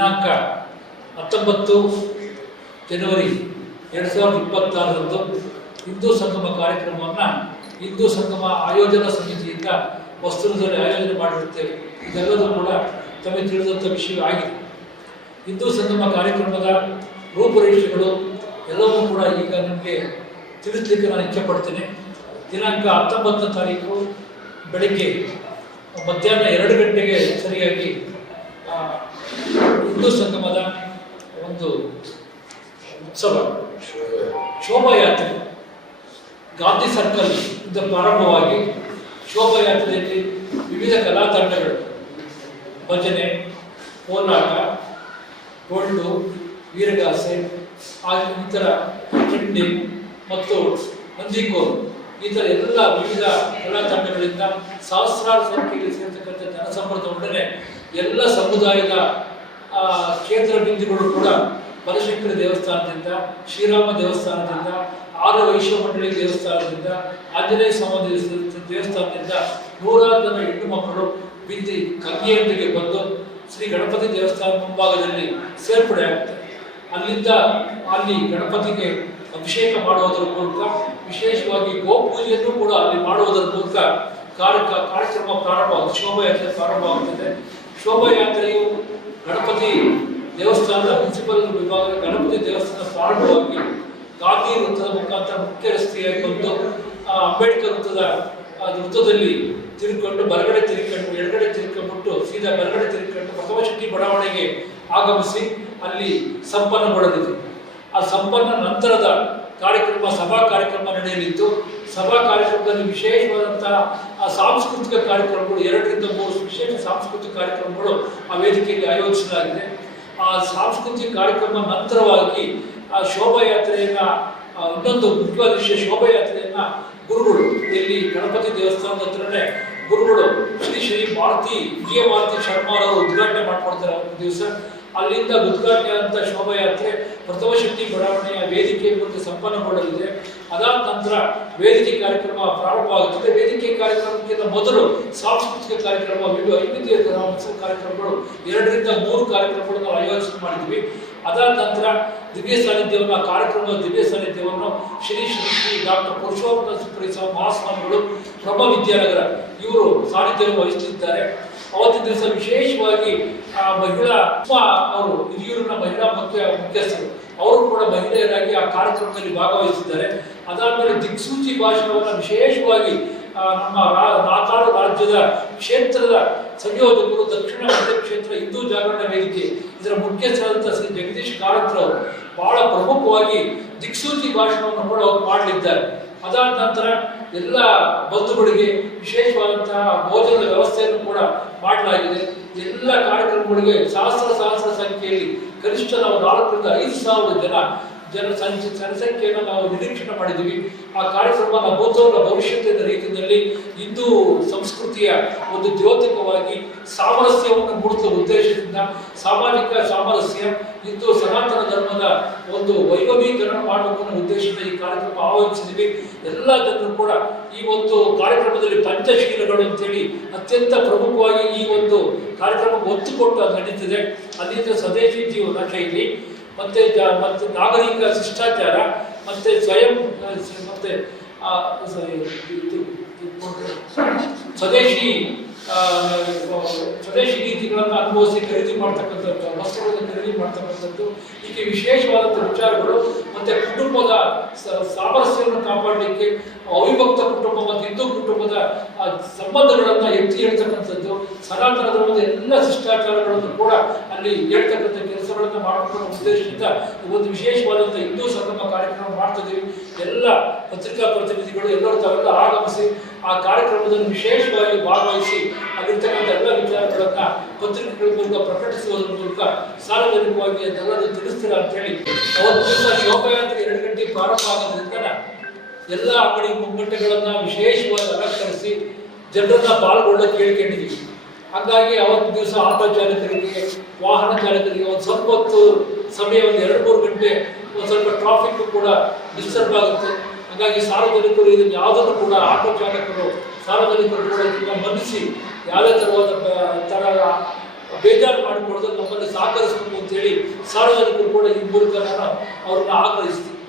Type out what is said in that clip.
ದಿನಾಂಕ ಹತ್ತೊಂಬತ್ತು ಜನವರಿ ಎರಡು ಸಾವಿರದ ಇಪ್ಪತ್ತಾರರಂದು ಹಿಂದೂ ಸಂಗಮ ಕಾರ್ಯಕ್ರಮವನ್ನು ಹಿಂದೂ ಸಂಗಮ ಆಯೋಜನಾ ಸಮಿತಿಯಿಂದ ವಸ್ತುದಲ್ಲಿ ಆಯೋಜನೆ ಮಾಡಿರುತ್ತೇವೆ. ಇದೆಲ್ಲದೂ ಕೂಡ ತಮಗೆ ತಿಳಿದಂಥ ವಿಷಯ ಆಗಿದೆ. ಹಿಂದೂ ಸಂಗಮ ಕಾರ್ಯಕ್ರಮದ ರೂಪುರೇಷೆಗಳು ಎಲ್ಲವೂ ಕೂಡ ಈಗ ನನಗೆ ತಿಳಿಸ್ಲಿಕ್ಕೆ ನಾನು ಇಚ್ಛೆಪಡ್ತೇನೆ. ದಿನಾಂಕ ಹತ್ತೊಂಬತ್ತನೇ ತಾರೀಕು ಬೆಳಗ್ಗೆ ಮಧ್ಯಾಹ್ನ ಎರಡು ಗಂಟೆಗೆ ಸರಿಯಾಗಿ ಹಿಂದೂ ಸಂಗಮದ ಒಂದು ಉತ್ಸವ, ಶೋಭಾಯಾತ್ರೆ. ಗಾಂಧಿ ಸರ್ಕಲ್ ಇಂದ ಪ್ರಾರಂಭವಾಗಿ ಶೋಭಾಯಾತ್ರೆಯಲ್ಲಿ ವಿವಿಧ ಕಲಾ ತಂಡಗಳು ಭಜನೆ, ಕೋಲಾಟ, ಡೊಳ್ಳು, ವೀರಗಾಸೆ ಹಾಗೆ ಇತರ ಚಂಡಿ ಮತ್ತು ನಂದಿಕೋಲು ಈ ಥರ ಎಲ್ಲ ವಿವಿಧ ಕಲಾ ತಂಡಗಳಿಂದ ಸಹಸ್ರಾರು ಸಂಖ್ಯೆಯಲ್ಲಿ ಸೇರ್ತಕ್ಕಂಥ ಜನಸಂಪರ್ಕದೊಡನೆ ಎಲ್ಲ ಸಮುದಾಯದ ಕೇಂದ್ರ ಬಿಂದುಗಳು ಕೂಡ ಬನಶಂಕರಿ ದೇವಸ್ಥಾನದಿಂದ, ಶ್ರೀರಾಮ ದೇವಸ್ಥಾನದಿಂದ ಆರ ವೈಶ್ವ ಮಂಡಳಿ ದೇವಸ್ಥಾನದಿಂದ, ಆಂಜನೇಯ ಸ್ವಾಮಿ ದೇವಸ್ಥಾನದಿಂದ ನೂರಾರು ಜನ ಹೆಣ್ಣು ಮಕ್ಕಳು ಬಿದ್ದಿ ಕನ್ಯೆಯೊಂದಿಗೆ ಬಂದು ಶ್ರೀ ಗಣಪತಿ ದೇವಸ್ಥಾನ ಮುಂಭಾಗದಲ್ಲಿ ಸೇರ್ಪಡೆ ಆಗುತ್ತೆ ಅಲ್ಲಿಂದ ಅಲ್ಲಿ ಗಣಪತಿಗೆ ಅಭಿಷೇಕ ಮಾಡುವುದರ ಮೂಲಕ, ವಿಶೇಷವಾಗಿ ಗೋಪೂಜೆಯನ್ನು ಕೂಡ ಅಲ್ಲಿ ಮಾಡುವುದರ ಮೂಲಕ ಕಾರ್ಯ ಕಾರ್ಯಕ್ರಮ ಪ್ರಾರಂಭ ಶೋಭಾಯಾತ್ರೆ ಪ್ರಾರಂಭವಾಗುತ್ತದೆ ಶೋಭಾಯಾತ್ರೆಯು ಗಣಪತಿ ದೇವಸ್ಥಾನದ ಮುನ್ಸಿಪಲ್ ವಿಭಾಗದ ಗಣಪತಿ ದೇವಸ್ಥಾನ ಆಗಿ ಗಾಂಧಿ ವೃತ್ತದ ಮುಖಾಂತರ ಮುಖ್ಯ ರಸ್ತೆಯಾಗಿ ಬಂದು ಅಂಬೇಡ್ಕರ್ ವೃತ್ತದ ವೃತ್ತದಲ್ಲಿ ತಿರುಕೊಂಡು ಬಲಗಡೆ ತಿರುಕೊಂಡು, ಎಡಗಡೆ ತಿರುಕೊಂಡ್ಬಿಟ್ಟು ಸೀದಾ ಬಲಗಡೆ ತಿರುಕೊಂಡು ಬಸವಶೆಟ್ಟಿ ಬಡಾವಣೆಗೆ ಆಗಮಿಸಿ ಅಲ್ಲಿ ಸಂಪನ್ನಗೊಳ್ಳಲಿದೆ ಆ ಸಂಪನ್ನ ನಂತರದ ಕಾರ್ಯಕ್ರಮ, ಸಭಾ ಕಾರ್ಯಕ್ರಮ ನಡೆಯಲಿದ್ದು ಸಭಾ ಕಾರ್ಯಕ್ರಮದಲ್ಲಿ ವಿಶೇಷವಾದಂತಹ ಆ ಸಾಂಸ್ಕೃತಿಕ ಕಾರ್ಯಕ್ರಮಗಳು, ಎರಡರಿಂದ ಮೂರು ವಿಶೇಷ ಸಾಂಸ್ಕೃತಿಕ ಕಾರ್ಯಕ್ರಮಗಳು ಆ ವೇದಿಕೆಯಲ್ಲಿ ಆಯೋಜಿಸಲಾಗಿದೆ. ಆ ಸಾಂಸ್ಕೃತಿಕ ಕಾರ್ಯಕ್ರಮ ನಂತರವಾಗಿ ಆ ಶೋಭಾಯಾತ್ರೆಯನ್ನ ಇನ್ನೊಂದು ಮುಖ್ಯವಾದ ವಿಷಯ ಶೋಭಾಯಾತ್ರೆಯನ್ನ ಗುರುಗಳು, ಇಲ್ಲಿ ಗಣಪತಿ ದೇವಸ್ಥಾನದ ಹತ್ರನೇ ಗುರುಗಳು ಶ್ರೀ ಶ್ರೀ ಭಾರತಿ ವಿಜಯ ಭಾರತಿ ಶರ್ಮಾರವರು ಉದ್ಘಾಟನೆ ಮಾಡ್ಕೊಡ್ತಾರೆ ಒಂದು ದಿವಸ. ಅಲ್ಲಿಂದ ಉದ್ಘಾಟನೆ ಅಂತ ಶೋಭಾಯಾತ್ರೆ ಪ್ರಥಮ ಶಕ್ತಿ ಬಡಾವಣೆಯ ವೇದಿಕೆ ಮುಂದೆ ಸಂಪನ್ನಗೊಳ್ಳಲಿದೆ ಅದಾದ ನಂತರ ವೇದಿಕೆ ಕಾರ್ಯಕ್ರಮ ಪ್ರಾರಂಭವಾಗುತ್ತದೆ. ವೇದಿಕೆ ಕಾರ್ಯಕ್ರಮಕ್ಕಿಂತ ಮೊದಲು ಸಾಂಸ್ಕೃತಿಕ ಕಾರ್ಯಕ್ರಮ ಸಾಂಸ್ಕೃತಿಕ ಕಾರ್ಯಕ್ರಮಗಳು, ಎರಡರಿಂದ ಮೂರು ಕಾರ್ಯಕ್ರಮಗಳನ್ನು ಆಯೋಜನೆ ಮಾಡಿದ್ವಿ. ಅದಾದ ನಂತರ ದಿವ್ಯ ಸಾನ್ನಿಧ್ಯವನ್ನು ಕಾರ್ಯಕ್ರಮ ದಿವ್ಯ ಸಾನ್ನಿಧ್ಯವನ್ನು ಶ್ರೀ ಶ್ರೀ ಶ್ರೀ ಡಾಕ್ಟರ್ ಪುರುಷೋತ್ತಮ ಸುಪ್ರೀ ಮಹಾಸ್ವಾಮಿಗಳು, ಬ್ರಹ್ಮ ವಿದ್ಯಾನಗರ ಇವರು ಸಾನ್ನಿಧ್ಯವನ್ನು ವಹಿಸುತ್ತಿದ್ದಾರೆ ಅವತ್ತಿನ ದಿವಸ ವಿಶೇಷವಾಗಿ ಮಹಿಳಾ ಅವರು, ಹಿರಿಯೂರಿನ ಮಹಿಳಾ ಮುಖ್ಯ ಮುಖ್ಯಸ್ಥರು ಅವರು ಕೂಡ ಮಹಿಳೆಯರಾಗಿ ಆ ಕಾರ್ಯಕ್ರಮದಲ್ಲಿ ಭಾಗವಹಿಸಿದ್ದಾರೆ. ಅದಾದಮೇಲೆ ದಿಕ್ಸೂಚಿ ಭಾಷಣವನ್ನು ವಿಶೇಷವಾಗಿ ನಮ್ಮ ನಾಕಾಡು ರಾಜ್ಯದ ಕ್ಷೇತ್ರದ ಸಂಯೋಜಕರು, ದಕ್ಷಿಣ ಮಧ್ಯ ಕ್ಷೇತ್ರ ಹಿಂದೂ ಜಾಗರಣ ವೇದಿಕೆ, ಇದರ ಮುಖ್ಯಸ್ಥರಾದಂಥ ಶ್ರೀ ಜಗದೀಶ್ ಕಾರಂತರವರು ಬಹಳ ಪ್ರಮುಖವಾಗಿ ದಿಕ್ಸೂಚಿ ಭಾಷಣವನ್ನು ಕೂಡ ಅವರು ಮಾಡಲಿದ್ದಾರೆ. ಅದಾದ ನಂತರ ಎಲ್ಲ ಬಂಧುಗಳಿಗೆ ವಿಶೇಷವಾದಂತಹ ಭೋಜನದ ವ್ಯವಸ್ಥೆಯನ್ನು ಕೂಡ ಮಾಡಲಾಗಿದೆ. ಎಲ್ಲ ಕಾರ್ಯಕ್ರಮಗಳಿಗೆ ಸಹಸ್ರ ಸಹಸ್ರ ಸಂಖ್ಯೆಯಲ್ಲಿ ಕನಿಷ್ಠ ನಾವು ನಾಲ್ಕರಿಂದ ಐದು ಸಾವಿರ ಜನ ಜನ ಸಂಖ್ಯೆ ಜನಸಂಖ್ಯೆಯನ್ನು ನಾವು ನಿರೀಕ್ಷಣೆ ಮಾಡಿದ್ದೀವಿ. ಆ ಕಾರ್ಯಕ್ರಮ ಭೂತೋಲ ಭವಿಷ್ಯದ ರೀತಿಯಲ್ಲಿ ಹಿಂದೂ ಸಂಸ್ಕೃತಿಯ ಒಂದು ದ್ಯೋತಕವಾಗಿ ಸಾಮರಸ್ಯವನ್ನು ಮೂಡಿಸುವ ಉದ್ದೇಶದಿಂದ ಸಾಮಾಜಿಕ ಸಾಮರಸ್ಯ, ಹಿಂದೂ ಸನಾತನ ಧರ್ಮದ ಒಂದು ವೈಭವೀಕರಣ ಮಾಡುವ ಉದ್ದೇಶದಿಂದ ಈ ಕಾರ್ಯಕ್ರಮ ಆಹ್ವಾನಿಸಿದ್ದೀವಿ ಎಲ್ಲ ಜನರು ಕೂಡ ಈ ಒಂದು ಕಾರ್ಯಕ್ರಮದಲ್ಲಿ ಪಂಚಶೀಲಗಳು ಅಂತೇಳಿ ಅತ್ಯಂತ ಪ್ರಮುಖವಾಗಿ ಈ ಒಂದು ಕಾರ್ಯಕ್ರಮಕ್ಕೆ ಒತ್ತು ಕೊಟ್ಟು ಅದು ನಡೀತಿದೆ. ಅದೇ ಸ್ವದೇಶಿ ಜೀವನ ಶೈಲಿ ಮತ್ತೆ ಮತ್ತೆ ನಾಗರಿಕ ಶಿಷ್ಟಾಚಾರ, ಮತ್ತೆ ಸ್ವಯಂ ಮತ್ತೆ ಸ್ವದೇಶಿ ಸ್ವದೇಶಿ ನೀತಿಗಳನ್ನು ಅನುಭವಿಸಿ ಖರೀದಿ ಮಾಡ್ತಕ್ಕಂಥದ್ದು, ವಸ್ತುಗಳನ್ನು ಖರೀದಿ ಮಾಡ್ತಕ್ಕಂಥದ್ದು, ಹೀಗೆ ವಿಶೇಷವಾದಂಥ ವಿಚಾರಗಳು, ಮತ್ತೆ ಕುಟುಂಬದ ಸಾಮರಸ್ಯವನ್ನು ಕಾಪಾಡಲಿಕ್ಕೆ ಅವಿಭಕ್ತ ಕುಟುಂಬ ಮತ್ತು ಹಿಂದೂ ಕುಟುಂಬದ ಸಂಬಂಧಗಳನ್ನ ಎತ್ತಿ ಹೇಳ್ತಕ್ಕಂಥದ್ದು ಸನಾತನ ಧರ್ಮದ ಎಲ್ಲ ಶಿಷ್ಟಾಚಾರಗಳನ್ನು ಕೂಡ ಅಲ್ಲಿ ಹೇಳ್ತಕ್ಕಂಥ ಕೆಲಸಗಳನ್ನು ಮಾಡಿಕೊಳ್ಳುವ ಉದ್ದೇಶದಿಂದ ಒಂದು ವಿಶೇಷವಾದಂಥ ಹಿಂದೂ ಸಂಗಮ ಕಾರ್ಯಕ್ರಮ ಮಾಡ್ತಿದ್ದೀವಿ. ಎಲ್ಲ ಪತ್ರಿಕಾ ಪ್ರತಿನಿಧಿಗಳು ಎಲ್ಲರೂ ತಾವೆಲ್ಲ ಆಗಮಿಸಿ ಆ ಕಾರ್ಯಕ್ರಮದಲ್ಲಿ ವಿಶೇಷವಾಗಿ ಭಾಗವಹಿಸಿ ಅಲ್ಲಿರ್ತಕ್ಕಂಥ ಎಲ್ಲ ವಿಚಾರಗಳನ್ನ ಪತ್ರಿಕೆಗಳ ಮೂಲಕ ಪ್ರಕಟಿಸುವುದರ ಮೂಲಕ ಸಾರ್ವಜನಿಕವಾಗಿ ಅದೆಲ್ಲರೂ ತಿಳಿಸ್ತೀರ ಅಂತ ಹೇಳಿ ಅವತ್ತು ಶೋಭಾಯಾತ್ರೆ ಎರಡು ಗಂಟೆ ಪ್ರಾರಂಭ ಆಗೋದ್ರಿಂದ ಎಲ್ಲ ಅಂಗಡಿ ಮುಗ್ಗಟ್ಟೆಗಳನ್ನ ವಿಶೇಷವಾಗಿ ಅಲಂಕರಿಸಿ ಜನರನ್ನ ಪಾಲ್ಗೊಳ್ಳೋಕೆ ಕೇಳ್ಕೊಂಡಿದ್ದೀವಿ. ಹಾಗಾಗಿ ಅವತ್ತು ದಿವಸ ಆಟೋ ಚಾಲಕರಿಗೆ, ವಾಹನ ಚಾಲಕರಿಗೆ ಒಂದು ಸ್ವಲ್ಪ ಹೊತ್ತು ಸಮಯ, ಒಂದು ಎರಡು ಮೂರು ಗಂಟೆ, ಒಂದು ಸ್ವಲ್ಪ ಟ್ರಾಫಿಕ್ ಕೂಡ ಡಿಸ್ಟರ್ಬ್ ಆಗುತ್ತೆ. ಹಾಗಾಗಿ ಸಾರ್ವಜನಿಕರು ಇದನ್ನು ಯಾವುದನ್ನು ಕೂಡ ಆಟೋ ಚಾಲಕರು, ಸಾರ್ವಜನಿಕರು ಕೂಡ ಇದನ್ನು ಮನ್ನಿಸಿ ಯಾವುದೇ ಥರವಾದ ಥರ ಬೇಜಾರು ಮಾಡಿಕೊಳ್ಳೋದು ನಮ್ಮನ್ನು ಸಹಕರಿಸಬೇಕು ಅಂತೇಳಿ ಸಾರ್ವಜನಿಕರು ಕೂಡ ಈ ಮೂಲಕ ನಾನು ಅವ್ರನ್ನ ಆಗ್ರಹಿಸ್ತೀನಿ.